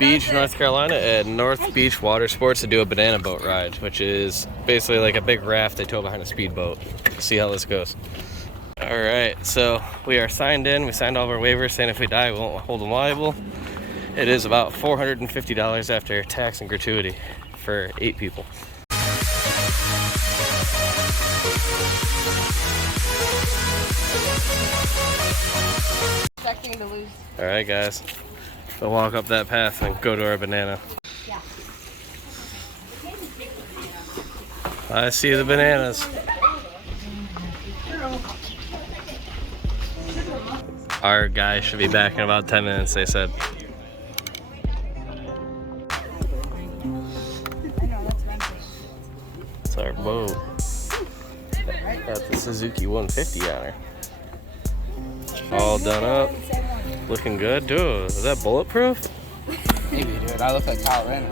Beach, North Carolina at North Beach Water Sports to do a banana boat ride, which is basically like a big raft they tow behind a speedboat. See how this goes. All right, so we are signed in. We signed all of our waivers saying if we die, we won't hold them liable. It is about $450 after tax and gratuity for 8 people. Expecting to lose. All right, guys. We'll walk up that path and go to our banana. Yeah. I see the bananas. Our guy should be back in about 10 minutes, they said. It's our boat. Got the Suzuki 150 on her. All done up. Looking good. Dude, is that bulletproof? Maybe, dude. I look like Kyle Renner.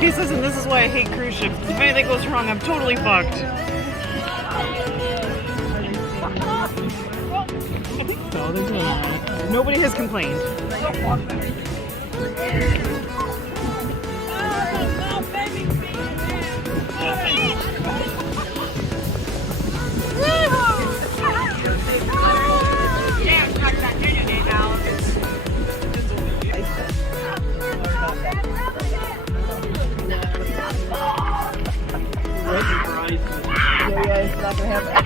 He says, and this is why I hate cruise ships. If anything goes wrong, I'm totally fucked. Nobody has complained. Yeah, it's not gonna happen.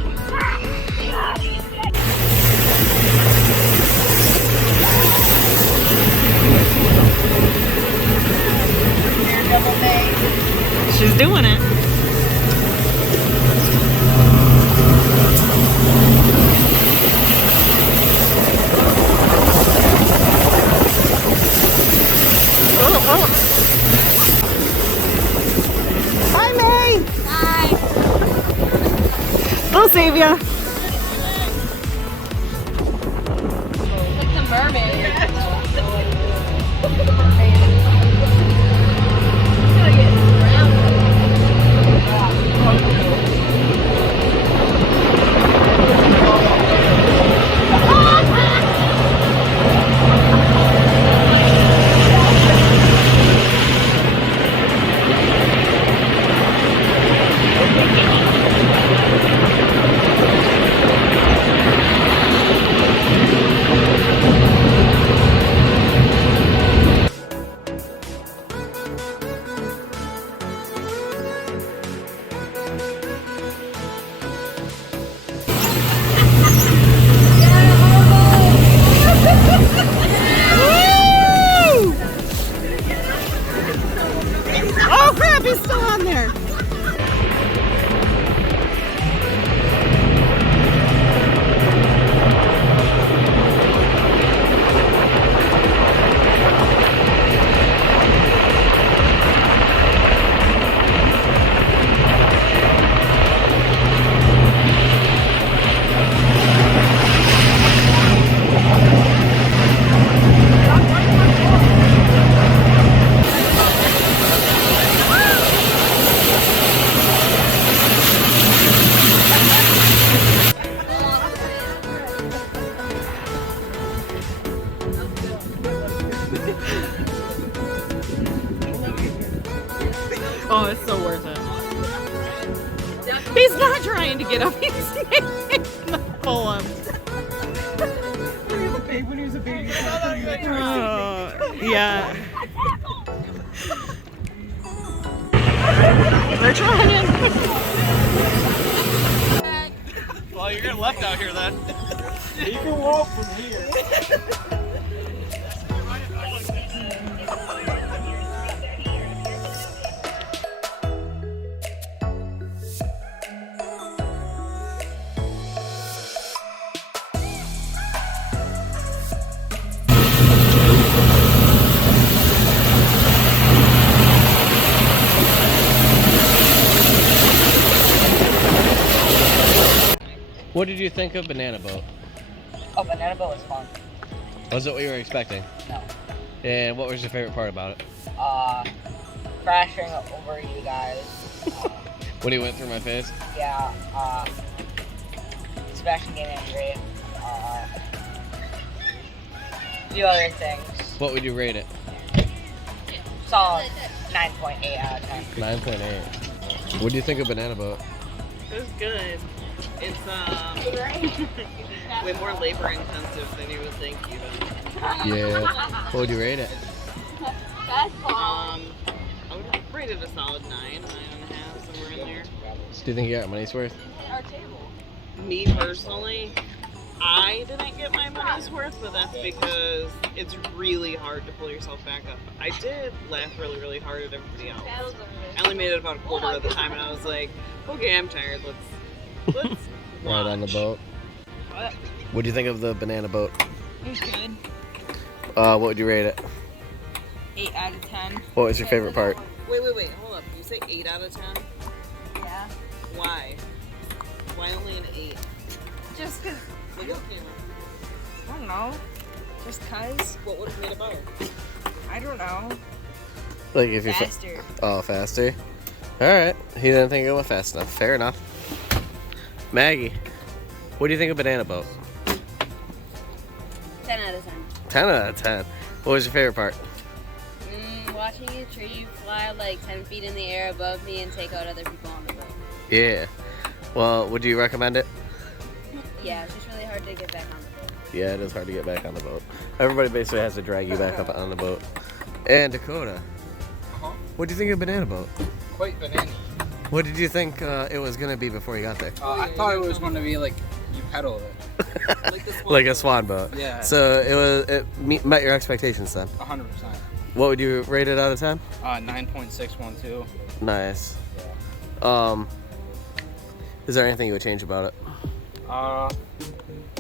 She's doing it. Hi, May. Hi. We'll save ya. Like the mermaid. Oh crap, he's still on there. Oh, it's so worth it. He's not trying to get up. He's pull him. When he was a baby. Yeah. They're trying. Well, you're getting left out here then. You can walk from here. What did you think of Banana Boat? Oh, banana boat was fun. Was it what you were expecting? No. And what was your favorite part about it? Crashing over you guys. When he went through my face? Yeah, Sebastian getting angry. A few other things. What would you rate it? Solid 9.8 out of 10. 9.8. What do you think of Banana Boat? It was good. It's way more labor intensive than you would think even. Yeah. What would you rate it? I would rate it a solid 9.5, somewhere in there. Do you think you got money's worth? Me personally, I didn't get my money's worth, but that's because it's really hard to pull yourself back up. I did laugh really, really hard at everybody else. I only made it about a quarter of the time, and I was like, okay, I'm tired. Let's Ride on the boat. What? What do you think of the Banana Boat? It was good. What would you rate it? 8 out of 10. What was your favorite part? Wait, hold up. You say 8 out of 10? Yeah. Why? Why only an 8? Just cause, Look at the camera. I don't know. Just cause, What would have made it better? I don't know. Like if you Faster. Oh, faster. All right. He didn't think it went fast enough. Fair enough. Maggie, what do you think of Banana Boat? 10 out of 10. 10 out of 10. What was your favorite part? Watching a tree fly like 10 feet in the air above me and take out other people on the boat. Yeah. Well, would you recommend it? Yeah, it's just really hard to get back on the boat. Yeah, it is hard to get back on the boat. Everybody basically has to drag you back up on the boat. And Dakota, what do you think of Banana Boat? Quite banana. What did you think it was going to be before you got there? I thought it was going to be like you pedal it. Like a swan boat. Yeah. So it met your expectations then. 100%. What would you rate it out of 10? 9.612. Nice. Is there anything you would change about it?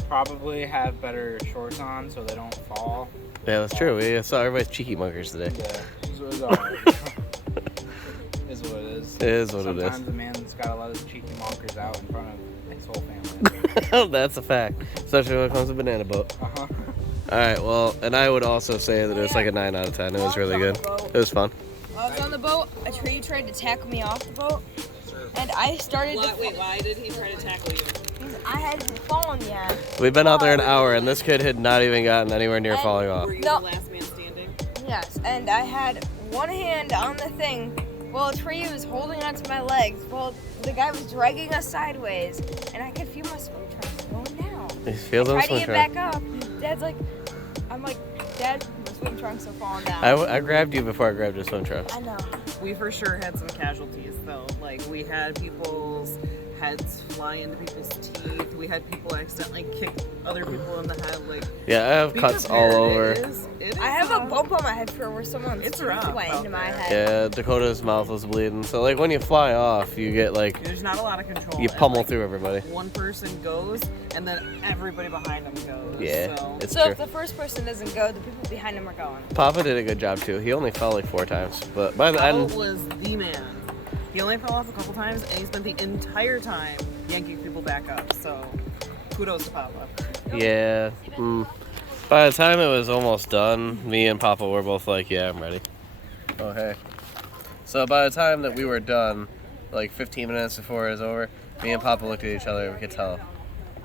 Probably have better shorts on so they don't fall. Yeah, that's true. We saw everybody's cheeky muggers today. Yeah, it's alright. Is what it is. It is what it is. Sometimes a man's got to let his cheeky monkers out in front of his whole family. That's a fact, especially when it comes to Banana Boat. Uh-huh. All right, well, and I would also say that it was like a 9 out of 10. It was really good. It was fun. While I was on the boat, a tree tried to tackle me off the boat, and I started to Why did he try to tackle you? I hadn't fallen yet. We've been out there an hour, and this kid had not even gotten anywhere near falling off. Were you No. the last man standing? Yes, and I had one hand on the thing while a tree was holding onto my legs while the guy was dragging us sideways, and I could feel my swim trunks going down. You feel those Tried to swim get trunks? back up. Dad's like, I'm like, Dad, my swim trunks are falling down. I grabbed you before I grabbed your swim trunks. I know. We for sure had some casualties though. Like we had people's heads fly into people's teeth. We had people accidentally kick other people in the head. Like Yeah, I have be cuts prepared. all over. It is I have a bump on my head for where someone's It's tooth rough went out into my there. head. Yeah, Dakota's mouth was bleeding. So like when you fly off, you get like There's not a lot of control. you and, pummel like, through everybody. One person goes, and then everybody behind them goes. Yeah, So. it's So true. if the first person doesn't go, the people behind him are going. Papa did a good job too. He only fell like 4 times, but by the Powell end, was the man. He only fell off a couple times, and he spent the entire time yanking people back up. So, kudos to Papa. yeah. By the time it was almost done, me and Papa were both like, "Yeah, I'm ready." Oh hey. So by the time that we were done, like 15 minutes before it was over, me and Papa looked at each other and we could tell.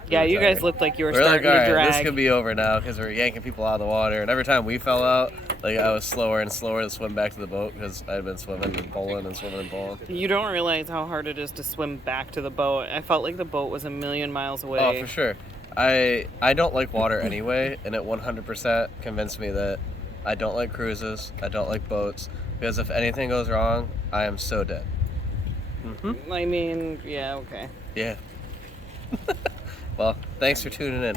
Yeah, you guys tired. looked like you were We're like, starting all to right, drag. this could be over now because we're yanking people out of the water. And every time we fell out, like I was slower and slower to swim back to the boat because I had been swimming and pulling and swimming and pulling. You don't realize how hard it is to swim back to the boat. I felt like the boat was a million miles away. Oh, for sure. I don't like water anyway, and it 100% convinced me that I don't like cruises, I don't like boats, because if anything goes wrong, I am so dead. I mean, yeah, okay. Yeah. Well, thanks for tuning in.